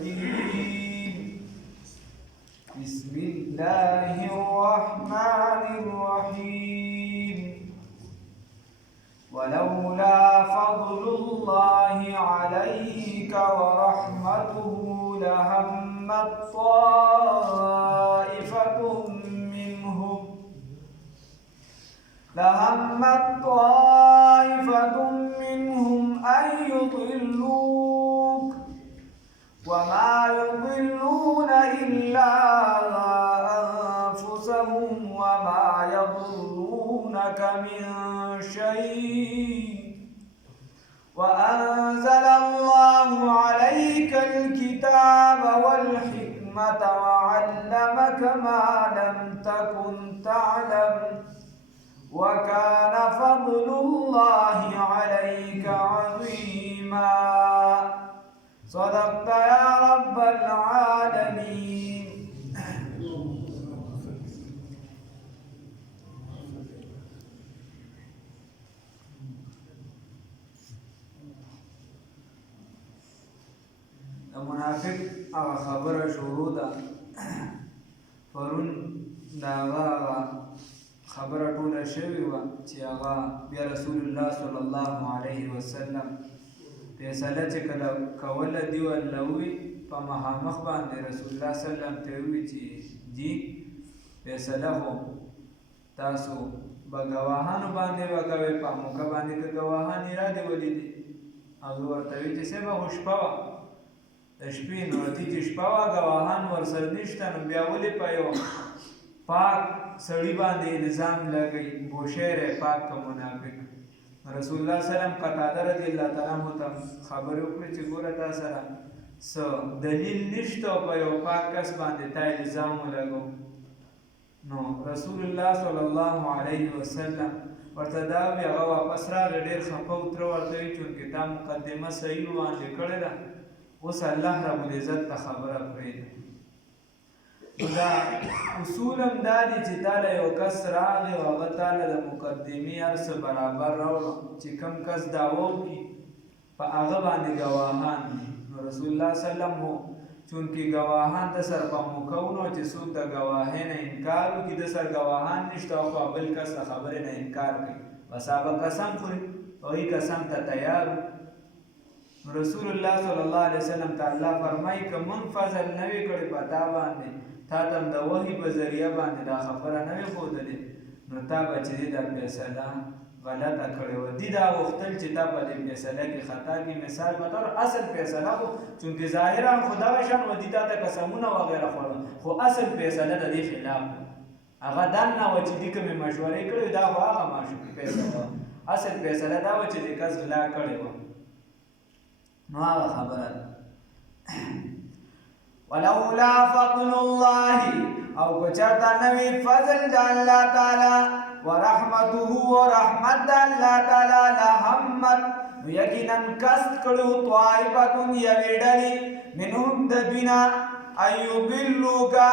الرجيم بسم الله الرحمن الرحيم ولولا فضل الله عليك ورحمته لهمت طائفة منهم أن يضلوك وما يضلون إلا أنفسهم وما يضرونك من شيء وأنزل الله عليك الكتاب والحكمة وعلمك ما لم تكن تعلم وكان فضل الله عليك عظيما صدقت يا رب العالمين. منافق هغه خبره شروع ده پرون دا خبره ټوله شوې وه چې هغه بیا رسول الله صلی الله علیه وسلم فیصله چې کله کوله دي ورله ووي په مخامخ باندې رسول الله صلی الله علیه وسلم ته ووي چې جی فیصله خو تاسو به ګواهانو باندې به کوئ په موقع باندې که ګواهان یې را دې ولیدي هغه ورته ووي چې صاحبه خو شپه وه د شپې نو ورته چې شپه وه ګواهان ورسره نشته نو بیا ولې په یو پاک سړی باندې الزام لګوي بوشیر پاک کا منافق رسول الله صلی الله علیه وسلم قتاده رضی الله تعالی عنہ ته خبرې وکړې چې ګوره تا سره څه دلیل نشته په یو پاک کس باندې تا الزام ولګو نو رسول الله صلی الله علیه وسلم ورته دا وی هغه واپس راغی ډېر خفه و تره ورته وایي چونکې تا مقدمه صحیح وړاندې کړې ده اوس الله رب العزت ته خبره پرېږده دا اصول هم دا دي چې تاله یو کس راغی او هغه تاله د مقدمې هر څه برابر راوړه چې کوم کس دعوه وکړي په هغه باندې ګواهان دي نو رسول الله صلی الله علیه وسلم چونکې ګواهان د سر په موقع ونو چې څوک د ګواهۍ نه انکار وکړي د سر ګواهان نشته او خو بل کس د خبرې نه انکار کوي بس هغه قسم خوري هغوی قسم ته تیار رسول الله صلی الله علیه وسلم ته الله فرمایي که من فضل نه وي کړی په تا باندې تا ته د وحي په ذریعه باندې دا خبره نه وي ښودلې نو تا به چې دا فیصله غلطه کړې وه دي دا غوښتل چې تا په دې فیصله کې خطا کړي مثال په طور اصل فیصله خو چونکې ظاهرا خو دغه شان و دي تا ته قسمونه وغیره خوړل خو اصل فیصله د دې خلاف هغه دننه وه چې دې کومې مشورې کړې دا خو هغه فیصله اصل فیصله دا وه چې دې کس غلا کړې وه نو هغه خبره ده ولولا فضل الله او کچرتا نوی فضل دا اللہ تعالی ورحمته ورحمت دا اللہ تعالی لهمت یقینا کست کړو طائفتون یویډلی منهم د دوینا ایوبلوکا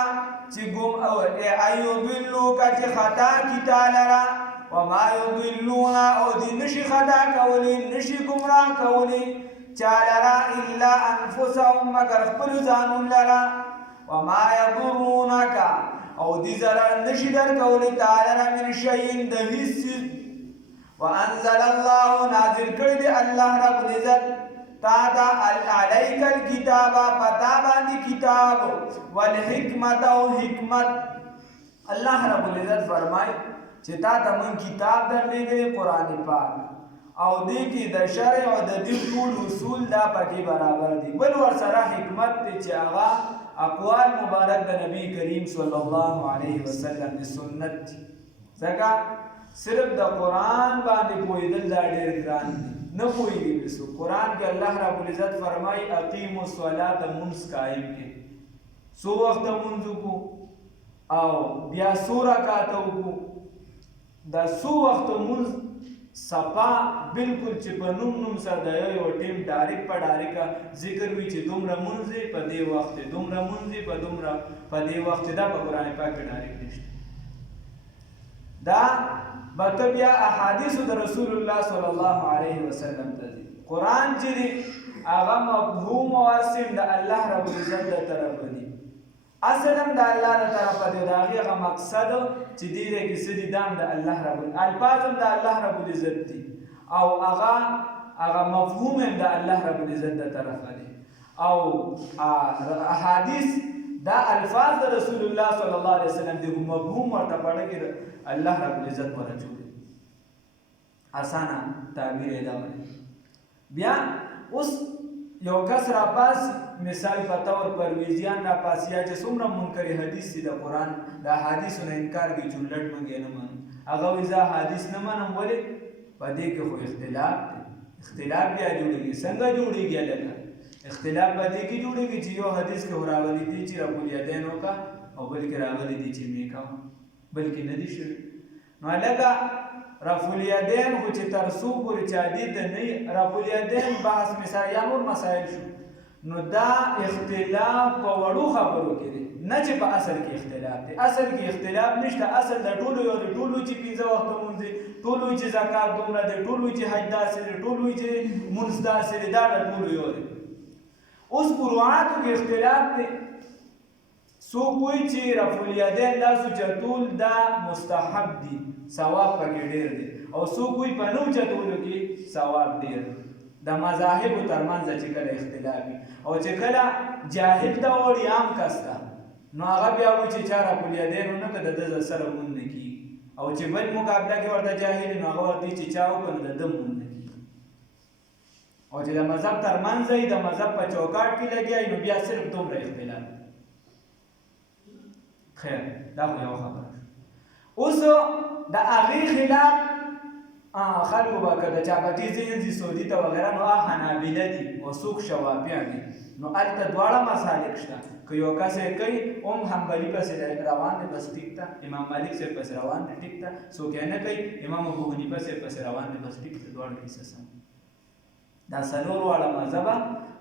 چې ګم او ایوبلوکا چې خطا کی تعالی را وما یضلون او دې نشي خطا کولی نشي گمراه کولی چالرا الا انفسهم مگر خپل ځانون لرا وما يضرونك او دې ضرر نشي درکولی تعالی من شيء د هیڅ وانزل الله نازل کړی دی الله رب العزت تا دا عليك الكتاب پتا باندې کتاب والحکمت او حکمت الله رب العزت فرمای چې تا ته من کتاب درلېږلی قرآن پاک او دې کې د شرع او د دین ټول اصول دا پکې برابر دي بل ورسره حکمت دی چې هغه اقوال مبارک د نبی کریم صلی الله علیه وسلم د سنت دي ځکه صرف د قرآن باندې پوهېدل دا ډېر ګران دي نه پوهېږي بسو قرآن کې الله رب العزت فرمایي اقیموا الصلاة منځ قایم کې څو وخته منځ وکړو او بیا څو رکعاته وکړو دا څو وخته منځ صفا بالکل چې په نوم سره د یو ټیم ډایرک په ډایرکه ذکر وي چې دومره مونځ په دې وخت دومره مونځ په دې وخت دا په قرآن پاک کې ډایرک نشته دا بته بیا احادیث د رسول الله صلی الله علیه وسلم ته دي قرآن چې دی هغه مفهوم او اصل د الله رب العزت د طرفه دي اصل هم د الله د طرفه دی د هغه مقصد چې دې کې څه دي دام د الله رب الفاظ هم د الله رب العزت دي او هغه مفهوم هم د الله رب العزت د طرفه دي او احادیث دا الفاظ د رسول الله صلی الله علیه وسلم دی مفهوم ورته پړګي الله رب العزت ورچو اسانه تعبیر دی بیا اوس یو کس را پاس مثال په تور پرویزیان را پاس یا چې څومره منکر حدیث دی د قران د حدیثو نه انکار کوي چولټ مګي نه مانو هغه ویزا حدیث نه مانم ولې پدې کې خو اختلاف دی اختلاف بیا جوړیږي څنګه جوړیږي لکه اختلاف پدې کې جوړیږي چې یو حدیث کې راغلي دي چې رب الیدین وکا او بل کې راغلي دي چې میکا بلکې نه دي شوی نو لکه رفع الیدین خو چې ترسو پورې چا دي ته نه رفع الیدین بحث مثال یا نور مسائل شو نو دا اختلاف په وړو خبرو کې دی نه چې په اصل کې اختلاف دی اصل کې اختلاف نشته اصل د ټولو یو دی ټولو چې 15 وخت مونږ دي ټولو چې زکات دومره دی ټولو چې حج داسې دی ټولو چې مونږ داسې دی دا ټولو یو دی اوس فروعاتو کې اختلاف دی سو کوئی چې رفع الیدین لاسو چتول دا مستحب دی ثواب پکې ډیر دی او سو کوئی په نو چتولو کې ثواب ډیر د مذاهب ترمنځ چې کله اختلاف او چې کله جاهل ته وړي عام کستا نو هغه بیا وایي چې چا رفع الیدین نه کده د سره مونږ نه کی او چې بل مقابله کې ورته جاهل نو هغه ورته چې چا وکړي د دم مونږ نه کی او چې د مذهب ترمنځ د مذهب په چوکاټ کې لګي نو بیا صرف دومره اختلاف خیر دا خو یو خبره اوس د هغې خلاف خلکو به که د چاپټي ذهن دي سعودي ته وغیره نو حنابله دي او څوک شوافیان دي نو هلته دواړه مسالک شته که یو کس یې کوي هم حنبلي پسې روان دی بس ټیک ته امام مالک صاحب پسې روان دی ټیک ته څوک یې نه کوي امام ابو حنیفه صاحب پسې روان دی بس ټیک ته دواړه کیسه سم دا څلور واړه مذهبه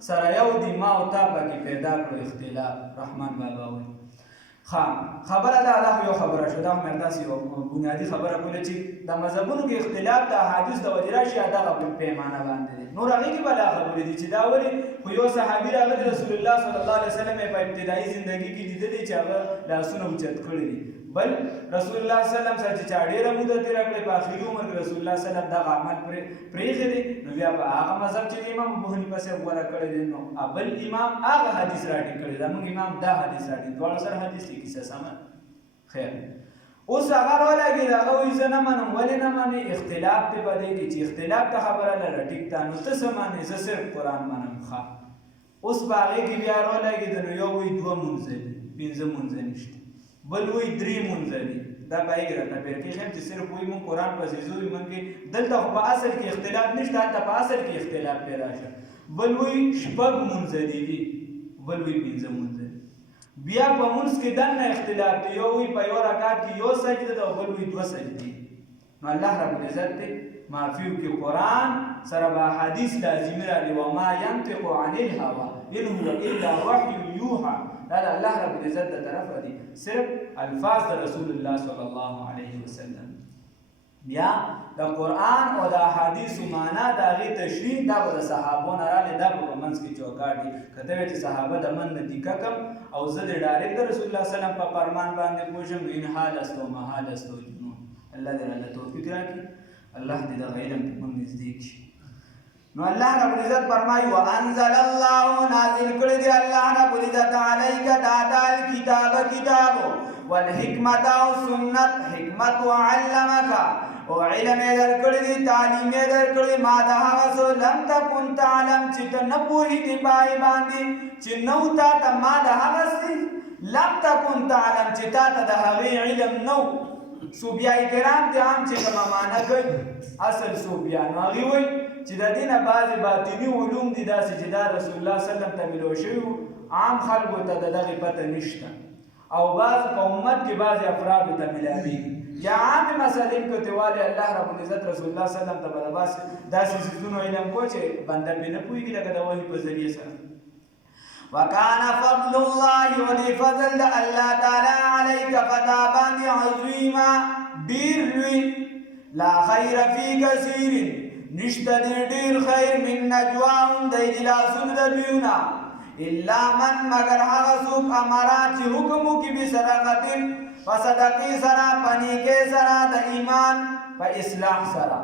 سره یو دي ما او تا پکې پیدا کړو اختلاف رحمان بابا وایي خبره دا یو خبره شو دا مې تاسو یو بنیادی خبره کوله چې د مذهبونو کې اختلاف د احادیث د وجې راشي دغه په پیمانه باندې نور هغې کې بلا خبرې دي چې دا ولې خو یو صحابي راغلی رسول الله صلی الله علیه وسلم په ابتدایي زندګي کې لیدلی چې هغه لاسونه اوچت کړي دي بل رسول الله صلی الله علیه وسلم سره چې چا ډېره موده تېره کړې په آخري عمر کې رسول الله صلی الله علیه وسلم دغه عمل پرېښی دی نو بیا په هغه مذهب چې امام ابو حنیفه صاحب غوره کړی دی نو بل امام هغه حدیث راټیک کړی زموږ امام دا حدیث راټیک دواړو سره حدیث دی کیسه سمه خیر اوس هغه راولګېد هغه وایي زه نه منم ولې نه منې اختلاف دی په دې کې چې اختلاف ته خبره لره ټیک ته نو ته څه منې زه صرف قرآن منم ښه اوس په هغې کې بیا راولګېد نو یو وایي 2 مونځه دي 5 مونځه نشته بل وایي 3 مونځه دي دا به یې راته پیر کې خیم چې صرف وایي مونږ قرآن پسې ځو مونږ کې دلته خو په اصل کې اختلاف نشته هلته په اصل کې اختلاف پیدا شه بل وایي 6 مونځه دي بل وایي 5 مونځه بیا په مونځ کې دننه اختلاف دی یو وایي په یو رکعت کې یو سجده ده او بل وایي 2 سجدې نو الله رب العزت دی معافیو کې قرآن سره به حدیث لازمي راغلي وما ينطق عن الهوى ان هو الا وحي يوحى دا الله رب العزت د طرفه دي صرف الفاظ د رسول الله صلی الله علیه وسلم بیا د قرآن او د احادیثو معنا د هغې تشریح دا به د صحابو نه راغلی دا به په منځ کې چوکاټ دي که ته وایې چې صحابه د من نه دیکه کم او زه د ډایرکټ د رسول الله وسلم په فرمان باندې پوه شم ان حال است و محال است و جنون الله دې راله توفیق راکړي الله دې دغه علم په موږ نږدې کړي نو الله رب العزت فرمایي وانزل الله نازل کړی دی الله رب العزت علیک دا الکتاب والحکمت او سنت حکمت وعلمک او علم یې درکړی دی تعلیم یې درکړی ما د هغه څه لم تکن تعلم چې ته نه پوهېدې په هغې باندې چې نه و تا ته ما د هغه څه لم تکن تعلم چې تا ته د هغې علم نه و صوفیای کرام ته هم چې کومه معنه کوي اصل صوفیان نو هغې وایي چې د دې نه بعضې باطني علوم دي داسې چې دا رسول الله صلی الله علیه وسلم ته میلو شوي عام خلکو ته د دغې پته نشته او بعض په امت کې بعضې افرادو ته میلاویږي یا عامې مسلې کته والی الله رب العزت رسول الله صلی الله علیه وسلم ته به د داسې څیزونو علم کو چې بنده پرې نه پوهېږي لکه د وحي په ذریعې سره وکان فضل الله ولې فضل د الله تعالی علیک فتا باندې عظیما ډېر لوی لا خیر فی کثیر نشته دی ډیر خیر من نجواهم د اجلاسونو د دویونه الا من مگر هغه څوک امره چې حکم وکړي بصدقتین په صدقې سره په نیکۍ سره د ایمان په اصلاح سره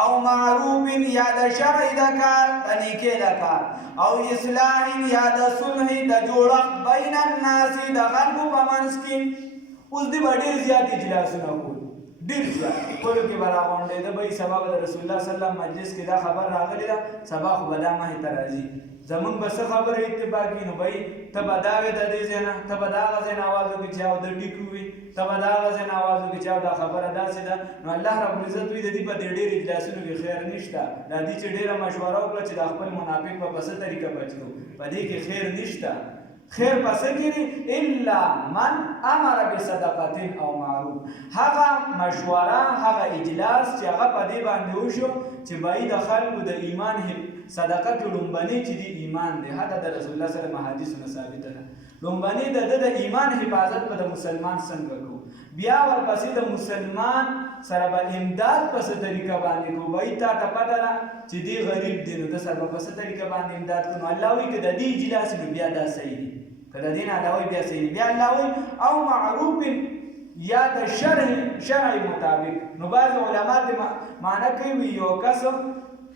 او معروف یا د شرع د کار د نیکۍ د کار او اصلاح یا د صلح د جوړښت بین الناس د خلکو په منځ کې اوس دې به ډېر زیات اجلاسونه کول ډېر زیات کلو کې به راغونډېده به یې سبا به د رسول الله صلی الله علیه وسلم مجلس کې دا خبر راغلی ده سبا خو به دا مخې ته راځي زمونږ به څه خبره اتفاقي نو بهی ته به دا وې د دې ځای نه ته به د هغه ځای نه اواز وکړې چې او د ټیکو وي ته به د هغه ځای نه اواز وکړې چې او دا خبره داسې ده نو الله رب العزت وایي د دې په دې ډېر اجلاسونو کې خیر نشته دا دې چې ډېره مشوره وکړه چې د خپل منافق په څه طریقه بچ کړو په دې کې خیر نشته خیر پس کړي الا من امر بصدقه او معروف هغه مشوره هغه اجلاس چې هغه په دې باندې وشو چې بای د خلکو د ایمان صدقه کې لومبني چې دی ایمان دی هدا د رسول الله صلی الله علیه وسلم حدیثونه ثابت ده لومبني د ایمان حفاظت په د مسلمان څنګه کو بیا ورپسې د مسلمان سره به امداد په څه طریقه باندې کو بای تا ته پته ده چې دی غریب دی نو د سره په څه طریقه باندې امداد کو الله وی که د دې اجلاس بیا دا صحیح دی کله دین علاوه بیا صحیح بیا الله وی او معروف یا د شرع مطابق نو بعض علما دې معنی کوي یو کس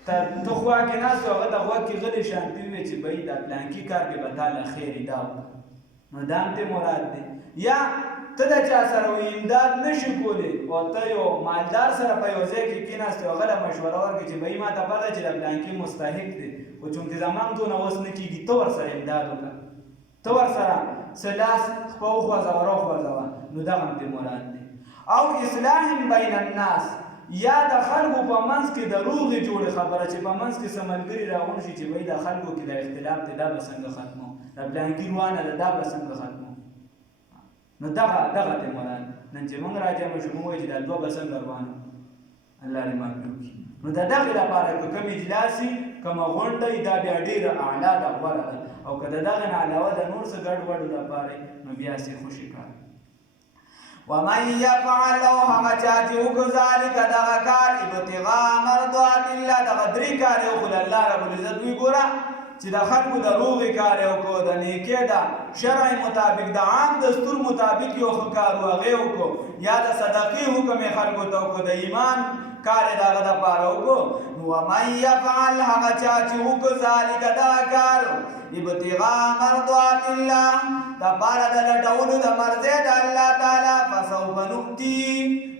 ته خوا کې ناست او هغه د غوږ کې غلی شانتي وي چې بهی دا پلانکي کار کې به تاله خیري دا نو دا هم ته مراد دی یا ته د چا سره امداد نشي کولی او ته یو مالدار سره په یو ځای کې کېناست او هغه له مشوره ورکړي چې بهی ما ته پته چې د پلانکي مستحق دی خو چونکې زمان دونه اوس نه کېږي ته ورسره امداد وکړه ته ورسره څه لاس خپه وخوځوه راوخوځوه نو دغه هم ته مراد دی او اصلاح بین الناس یا د خلکو په منځ کې د روغې جوړې خبره چې په منځ کې څه ملګري راغون شي چې وایي د خلکو کې د اختلاف دی دا به څنګه ختمو د پلانکي روانه ده دا به څنګه ختمو نو دغه ته مراد نن چې موږ راجمع شو موږ وایي چې دا دوه به څنګه روانه الله دې معاف کړي نو د دغې لپاره که کوم اجلاس وي کومه غونډه وي دا بیا ډېره اعلی ده غوره ده او که د دغه نه علاوه د نور څه ګډوډو لپاره نو بیا سې خوشي کار ومن يفعل هغه چا چې وکړي ذلک دغه کار ابتغاء مرضات الله دغه درې کار یې وکړل الله رب العزت وی ګوره چې د خلکو د روغې کار یې وکړو د نیکۍ د شرع مطابق د عام دستور مطابق یو ښه کار و هغې وکړو یا د صدقې حکم یې خلکو ته وکړو د ایمان کار یې د هغه دپاره وکړو نو ومن یفعل هغه چا چې وکړي ذلک دغه کار ابتغاء مرضات الله دپاره د لټولو د مرضۍ د الله تعالی فسوف نؤتي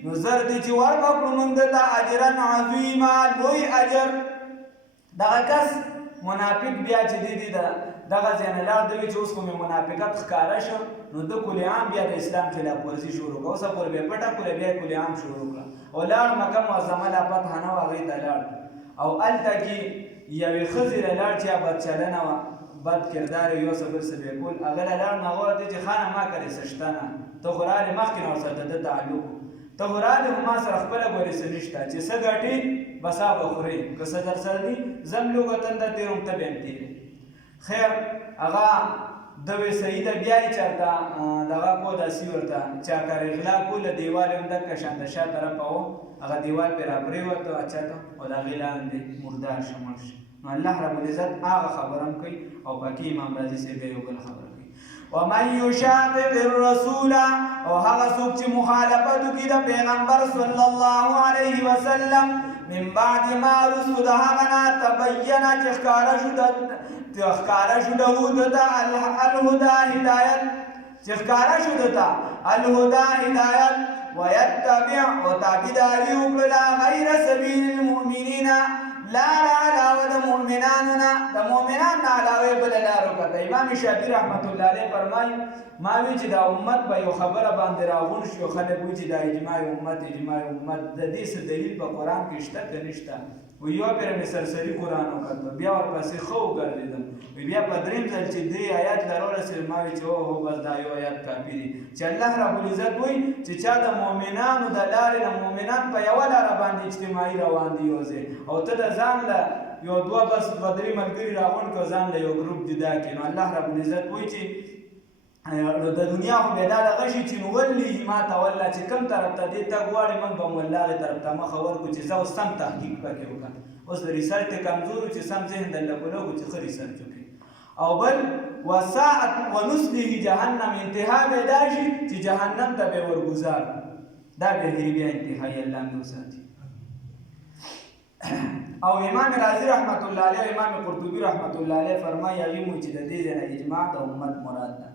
نو زر دې چې ورکړو موږ دته اجرا عظیما لوی اجر دغه کس منافق بیا چې دی دغه ځای نه لاړ دی چې اوس کومې منافقت ښکاره شو نو د کل عام بیا د اسلام خلاف ورزي شروع کړه اوس پورې بیا پټه کړه بیا کل عام شروع کړه او لاړ مکه معظمه لا فتح نه وه هغې ته لاړ او هلته کې یوې ښځې له لاړ چې بد چلنه وه بد کردار یو څه بل څه به یې کول هغه له لاړ نو هغه ورته چې خانه ما کړې څه شته نه ته خو رالې مخکې نه ورسره د ده تعلق ته خو رالې خو ما سره خپله ګورې څه نشته چې څه ګټې بسا به خورې که څه در سره دي زه هم لوږه تنده تېروم ته به هم تېرې خیر هغه د وې صحیح ده بیا یې چېرته دغه کو داسې ورته چا کارې غلا کوله دیوال یې هم دکه شان د شا طرفه و هغه دیوال پرې راپرېوته اچته او د هغې لاندې مردار شه مړ شه نو الله رب العزت هغه خبره هم کوي او پکې امام رازي صاحب یو بل خبره کوي ومن یشاقق الرسول او هغه څوک چې مخالفت وکړي د پیغمبر صلی الله علیه وسلم من بعد ما رسل د هغه نه تبینه چې ښکاره شو د هدایت چې ښکاره شو دته الهدى هدایت ويتبع وتابعداري وکړه غیر سبیل المؤمنین لار علاوه د مؤمنانو نه د مؤمنان نه علاوه بل لار وکړه امام شافعي رحمت الله علیه فرمایي ما وی چې دا امت به یو خبره باندې راغون شو خلک وی چې دا اجماع امت د دې څه دلیل په قران کې شته که نشته و یو پیر مې سرسری قران وکړ بیا ورپسې خو ګرځیدم بیا په دریم ځل چې دې آیات لرول سره ما وی چې هو بس دا یو آیات کافی دي چې الله رب العزت وی چې چا د مؤمنانو د لارې نه مؤمنان په یو لار باندې اجتماعي روان دي یوځای او ته د ځان له یو دوه بس درې ملګري راغون کو ځان له یو ګروپ جدا کړي نو الله رب العزت وی چې نو د دنیا خو بیا دا دغه شي چې نولي ما توله چې کوم طرف ته دې ته غواړې موږ به مو الله هغې طرف ته مخه ورکړو چې زه اوس سم تحقیق پکې وکړم. اوس د ریسرچ کمزور چې سم ذهن درله کولو چې ښه ریسرچ وکړي. او بل وساعت ونصله جهنم انتها به دا شي چې جهنم ته به ورګزار. دا به بیا انتهایی الله مې وساتي. او امام رازی رحمت الله علیه او امام قرطبی رحمت الله علیه فرمایي هغې مو چې د دې ځای نه اجماع د امت مراد ده.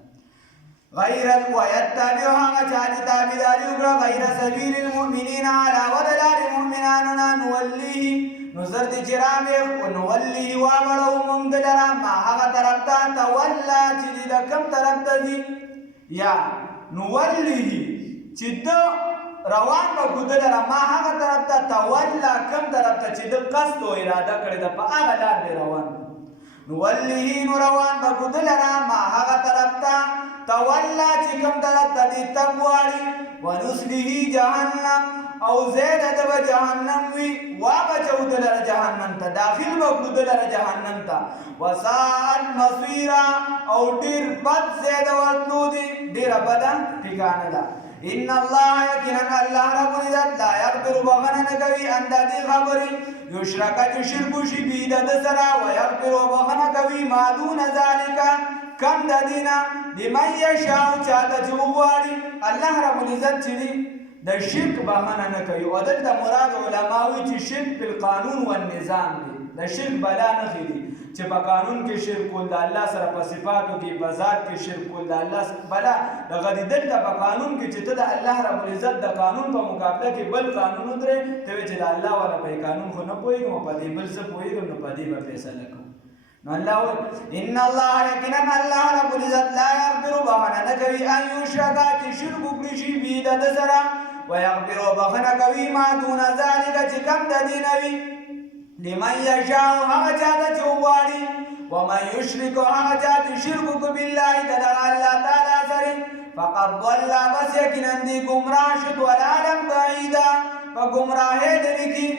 غیر ویتبع هغه چا چې تابعداري وکړه غیر سبیل المؤمنین علاوه د لارې مؤمنانو نه نوليه نو زر دې چې رابېغ نوليه واړو موږ د لره ما هغه طرف ته توله چې دې د کوم طرف ته ځي یا نوليه چې ده روان به کړو د لره ما هغه طرف ته توله کوم طرف ته چې ده قصد او اراده کړې ده په هغه لار دې روان نوليه نو روان به کړو د لره ما هغه طرف ته تولا چې کوم طرف ته دې تګ غواړي ونصله جهنم او زید د به جهنم وي وابچو د لره جهنم ته داخل به کړو د لره جهنم ته وساعت مصیرا او ډېر بد زید ورتلو دي ډېره بده ټکانه ده. ان الله یقینا الله رب العزت لا یغفر بخښنه نه کوي ان د دې خبرې یشرک چې شرک وشي به د ده سره ویغفر بخښنه کوي ما دون ذلک کم د دینا لمن یشاء چاته چې وغواړي. الله رب العزت چې دی د شرک بخښنه نه کوي او دلته مراد علما وایي چې شرک په قانون و نظام دی. د شرک بلا نښې دي چې په قانون کې شرک کول د الله سره په صفاتو کې په ذات کې شرک کول د الله بلا دغه دي. دلته په قانون کې چې ته د الله رب العزت د قانون په مقابله کې بل قانون ودرې ته وایې چې د الله والا په قانون خو نه پوهېږم په دې بل څه پوهېږم نو په دې به فیصله کوم. نو الله ان الله یقینا الله رب العزت لا یغفر بخښنه نه کوي ان یشرک چې شرک وکړي شي به د ده سره ویغفر بخښنه کوي ما دون ذلک چې کم د دې نه وي لمن یشاء هغه چا ته چې وغواړي ومن یشرک هغه چا چې شرک وکړي بالله د دغه الله تعالی سره فقد ضل بس یقینا دی ګمراه شو ضلالا بعیدا په ګمراهۍ لرې کې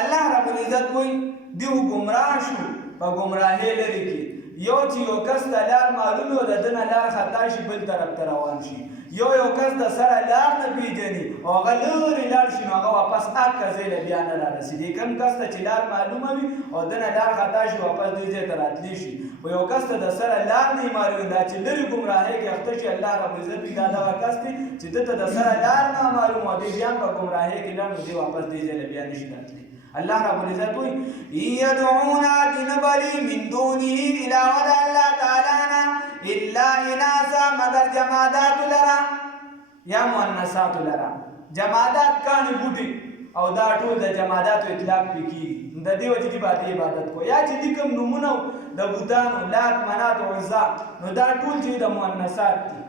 الله رب العزت وایي دیو ګمراه شو په ګمراهۍ لرې کې. یو چې یو کس ته لار معلوم وي د ده نه لار خطا شي بل طرف ته روان شي. یو کس د سره لار نه پېژني او هغه لرې لاړ شي نو هغه واپس هغه ځای له بیا نه رارسېږي. کوم کس ته چې لار معلومه وي او د نه لار خطا شي واپس دې ځای ته راتلی شي. خو یو کس ته د سره لار نه معلوم دا چې لرې ګمراهۍ کې اخته شي الله رب عزت دا دغه کس دی چې ده ته د سره لار نه معلوم او دی بیا په ګمراهۍ کې لاړ نو دی واپس دې ځای له بیا نشي راتلی. الله رب العزت وی یدعون دنبلی من دونه علاوه د الله تعالی نه الا اناسا مگر جمادات لرا یا مؤنثات لرا. جمادات کانی بوټي او دا ټول د جماداتو اطلاق پکې د دې وجې دی باندې عبادت کو یا چې دي کوم نمونه د بوتانو لات منات او عزا نو دا ټول چې د مؤنثات دي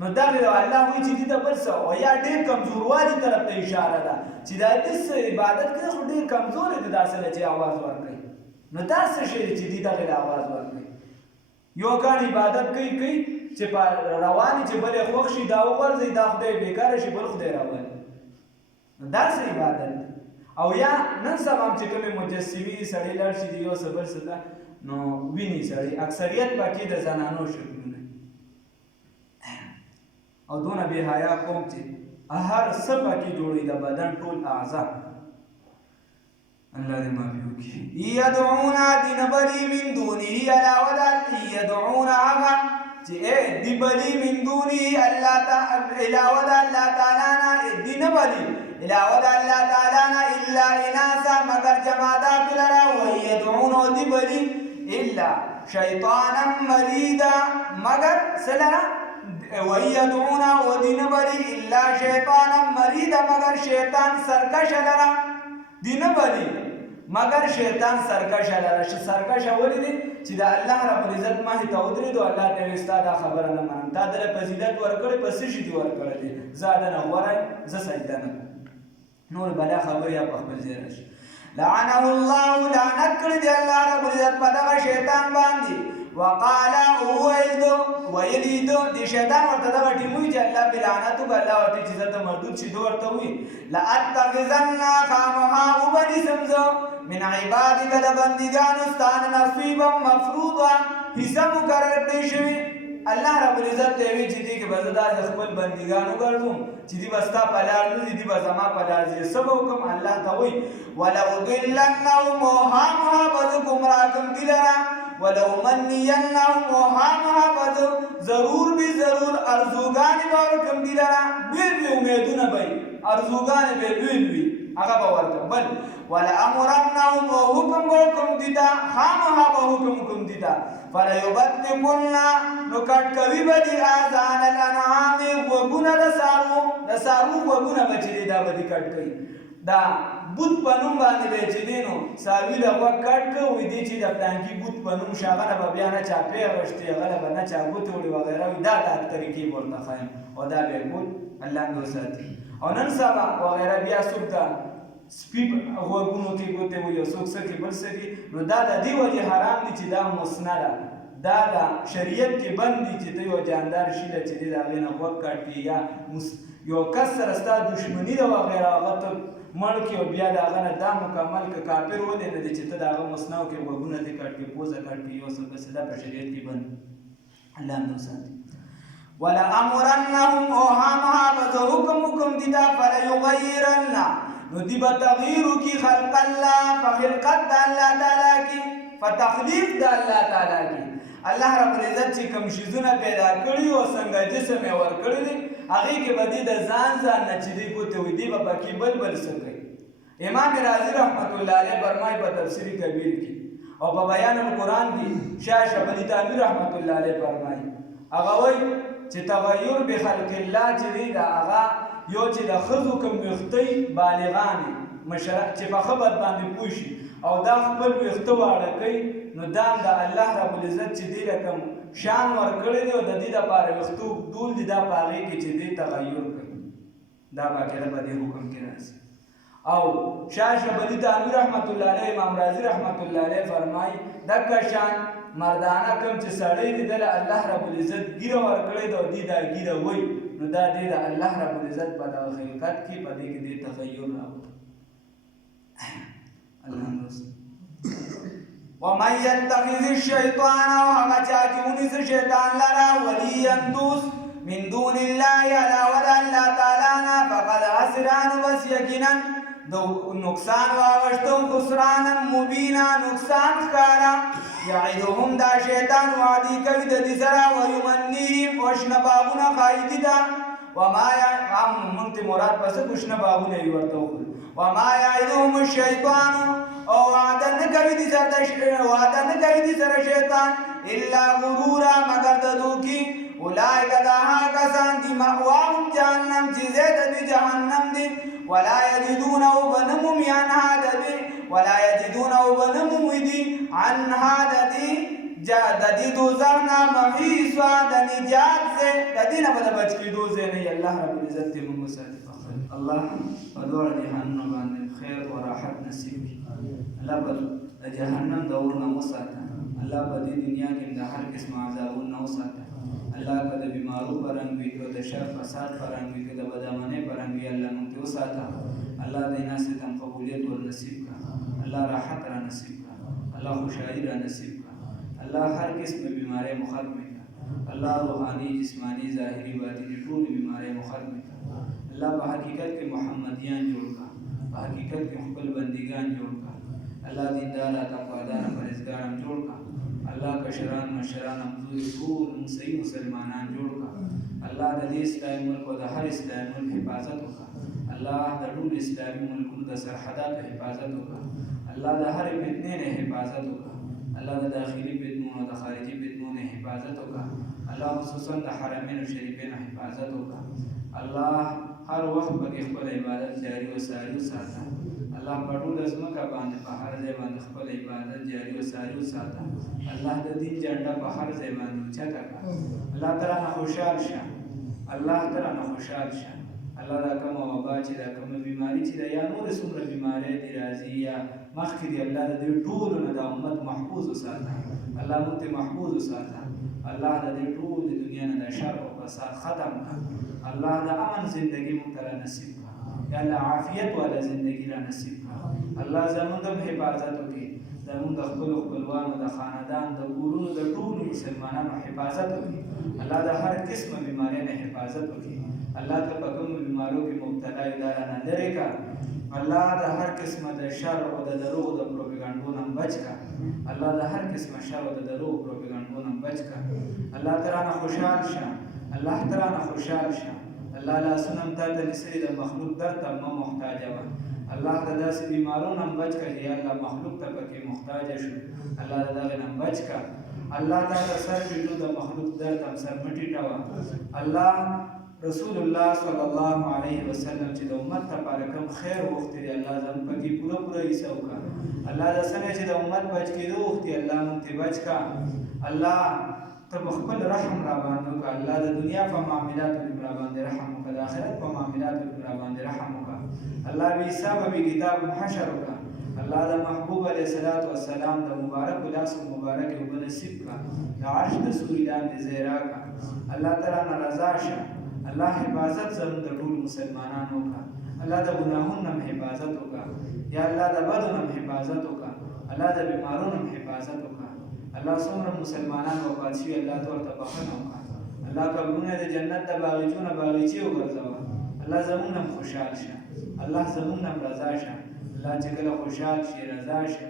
نو دا الله وی چې دې ته بل څه او یا ډېر کمزوروالي طرف ته اشاره ده چې دا دې عبادت کې خو ډېر کمزور دي داسې چې आवाज ورکړي نو دا څه شي چې دې ته आवाज ورکړي. یو کان عبادت کوي چې په رواني چې بل خوښ شي دا وګرځي دا خدای بیکار شي بل خدای راوړي نو دا څه عبادت. او یا نن سبا چې کوم مجسمي سړی لار شي یو صبر صدا نو ویني سړی اکثریت پکې د زنانو شکلونه او دونه به حیا کوم چې هر څه پکې جوړي د بدن ټول اعضاء الله دې معافي وکړي. یدعون دنبلی من دونه علاوه د یدعون هغه چې دنبلی من دونه الله تعالی علاوه د الله تعالی نه دنبلی علاوه د الله تعالی نه الا اناسا مگر جمادات لرا ويدعون دنبلی الا شیطانا مریدا مگر سلرا ويدعون ودنبلی الا شیطانا مریدا مگر شیطان سرکش لرا دنبلی مگر شیطان سرکش لرا سرکش ولې دي چې د الله رب العزت ما ته ودرېدو الله ته وستا دا خبره نه منم تا دله فضیلت ورکړې پس شي دی ورکړې دي زاده نه غوړای ز سجده نه نور بلا خبر یا په خپل ځای راشي. لعنه الله لعنت کړی دی الله رب العزت په دغه شیطان باندې وقال ويليدو دي شیطان ورته دغه ټیموي چې الله بلعنت وکړه الله ورته چې زه ته مردود شي دو ورته وي لأتخذن خامها وبني سمزو من عبادك د بندګانو ستانه نصیبا مفروضا حصه مقرر کړی شوی الله رب العزت ته وی چې دې کې به زه داسې خپل بندګان وګرځوم چې دې به ستا په لار نه ځي، دې به زما په لار ځي. څه به وکړم؟ الله ته وایي ولأضلنهم وخامخا به زه ګمراه کړم دې لره، ولأمنینهم وخامخا به زه ضرور به ضرور ارزوګانې به ورکړم دې لره، بېل بېل امیدونه به وي، ارزوګانې به یې بېل وي، هغه به ورکړم. بل ولأمرنهم او حکم به وکړم دې ته، خامخا به حکم وکړم دې ته فلیبتکن نو کټ کوي به دې آذان الانعام غوږونه د څاروو غوږونه به چې دی دا به دې کټ کوي. دا بوت په نوم باندې به چې دی نو څاروي له غوږ کټ کوي، وایي دی چې د پلانکي بوت په نوم شي، هغه نه به بیا نه چا پیغشتې، هغه نه به نه چا ګوتې وړي وغیره وي. دا طریقې به ورته ښایم او دا به یې کول الله مې وساتي. او نن سبا وغیره بیا څوک ته سپي غوږونو کې ګوتې وي او څوک څه کې بل څه کې، نو دا د دې وجې حرام دي چې دا مسنده دا د شریعت کې بند دي چې ته یو جاندار شي چې دی د هغې نه غوږ کټ کړي یا یو کس سره ستا دښمني ده وغیره هغه ته مړ کړي او بیا د هغه نه دا مکمل که کافر ودی نه دی چې ته د هغه مسنه وکړې غوږونه دې کټ کړي پوزه کټ کړي یو څه بس دا په شریعت کې بند الله مې وساتي. ولأمرنهم او خامخا به زه حکم وکړم دې ته فلیغیرن نو دی به تغییر وکړي خلق الله په خلقت د الله تعالی کې، په تخلیق د الله تعالی کې. الله رب العزت چې کوم شیزونه پیدا کړي او څنګه جسم یې ورکړی دی هغې کې به دی د ځان نه چې دی ګوتې وي دی به پکې بل څه کوي. امام رازي رحمت الله علیه فرمایي په تفسیر کبیر کې او په بیان القرآن کې شاه شبلی تعبیر رحمت الله علیه فرمایي، هغه وایي چې تغیر بخلق الله چې دی د هغه یو چې د ښځو کوم ویښتۍ بالغانې چې په خبر باندې پوه شي او دا خپل ویښته واړه کوي، نو دا د الله رب العزت چې دی له کوم شان ورکړی دی او د دې دپاره ویښته اوږدول دي دا په هغې کې چې دی تغیر کوي، دا باقاعده په دې حکم کې راځي. او شاه شبلی تعبیر رحمت الله علیه امام رازي رحمت الله علیه فرمایي دغه شان مردانه کوم چې سړی دی دله الله رب العزت ګیره ورکړی ده او دی دا ګیره وایي، نو دا دی د الله رب العزت په دغه خلقت کې په دې کې دی تغیر راوړي. ومن يتخذ الشيطان وهغه چا چې ونیسي شیطان لره ولیا دوست من دون الله علاوه د الله تعالی نه فقد خسر نو بس یقینا د نقصان واغشته او خسران مبینا نقصان ښکارا. یعدهم دا شیطان وعدې کوي د دې سره ویمنیهم وشنه باغونه ښایي دي ته وما مونږ ته مراد پسې کوشنه باغونه یې ورته وکړل. وما یعدهم الشیطان او وعده نه کوي دې سره شیطان الا غرورا مگر د دوکي. اولئک دا هغه کسان دي مأواهم جهنم چې ځای د دوی جهنم دی. ولا یجدون او بنمومي عنها د دې عنها د دې دوزخ نه محیصا د نجات ځای د دې نه به د بچ کېدو ځای نه وي. الله رب العزت دې موږ وساتي. الله په دواړه جهانونو باندې خیر او راحت نصیب کړي. الله به د جهنم د اور نه وساته. الله په دې دنیا کې د هر قسم عذابونو نه وساته. الله که د بیمارو په رنګ وي، که د شر فساد په رنګ وي، که د بدامنۍ په رنګ وي، الله موږ ته وساته. الله د ناستې ته قبولیت ور نصیب کړه. الله راحت را نصیب کړه. الله خوشحالي را نصیب کړه. الله هر قسم بیماری مو ختم کړه. الله روحاني جسماني ظاهري باطني ټولې بیماری مو ختم کړه. الله په حقیقت کې محمدیان جوړ کړه. په حقیقت کې خپل بندګان جوړ کړه. الله دینداره تقواداره پرهیزګاران جوړ کړه. الله کشران مشران همزوی ټول صحیح مسلمانان جوړ کړه. الله د دې اسلامي ملک او د هر اسلامي ملک حفاظت وکړه. الله د ټول اسلامي ملکونو د سرحداتو حفاظت وکړه. الله د هر فتنې نه حفاظت وکړه. الله د داخلي فتنو او د خارجي فتنو نه حفاظت وکړه. الله خصوصا د حرمین شریفین حفاظت وکړه. الله هر وخت پکې خپل عبادت جاری او ساری وساته. الله په ټول ځمکه باندې په هر ځای باندې خپل عبادت جاری او ساری وساته. الله د دین جنډه په هر ځای باندې اوچته کړه. الله تعالی نه خوشحال شه. الله تعالی نه خوشحال شه. الله دا کومه وبا چې دا کومه بیماري چې دا یا نور څومره بیماری دي راځي یا مخکې دي، الله د دې ټولو نه د امت محفوظ وساته. الله موږ ته محفوظ وساته. الله د دې ټول د دنیا نه د شر او فساد ختم کړه. الله د امن زندگی موږ ته نصیب کړه. یا الله عافیت والا زندگی را نصیب کړه. الله زموږ هم حفاظت وکړي. زمونږ د خپلو خپلوانو د خاندان د کورونو د ټولو مسلمانانو حفاظت وکړي. الله د هر قسمه بیمارۍ نه حفاظت وکړي. الله که په کومو بیماریو کې مبتلا یو دا رانه لرې کړه. الله د هر قسمه د شر او د دروغو د پروپاګانډو نه بچ کړه. الله د هر قسمه شر او د دروغو پروپاګانډو نه بچ کړه. الله ته رانه خوشحال شه. الله ته رانه خوشحال شه. الله لاسونه هم تا ته نیسلي د مخلوق درد ته مه محتاجه وه. الله ته داسې بیمارو نه بچ کړه چې یا الله مخلوق ته پکې محتاجه شو. الله د دغې نه بچ کړه. الله تا ته سر ټیټو د مخلوق درد هم سر مه ټیټوه. الله رسول الله صلی الله علیه وسلم چې د امت لپاره کوم خیر غوښتی دی الله زموږ پکې پوره پوره حصه وکړه. الله د څنګه چې د امت بچ کېدو غوښتي الله موږ ترې بچ کړه. الله ته په خپل رحم را باندې وکړه. الله د دنیا په معاملاتو کې را باندې رحم وکړه. د آخرت په معاملاتو کې را باندې رحم وکړه. الله بې حسابه بې کتاب حشر وکړه. الله د محبوب علیه الصلاة والسلام د مبارکو لاسو مبارکې اوبه نصیب کړه. د عرش د سوري لاندې ځای راکړه. الله ته رانه رضا شه. الله حفاظت زموږ د ټولو مسلمانانو وکړه. الله د ګناهونو نه حفاظت وکړه. یا الله د بدو نه حفاظت وکړه. الله د بیمارونو نه حفاظت وکړه. الله څومره مسلمانان وفات شوي الله ته ورته بخښنه وکړه. الله قبرونه د جنت د باغچو نه باغچې وګرځوه. الله زموږ نه خوشحال شه. الله زموږ نه رضا شه. الله چې کله خوشحال شي رضا شي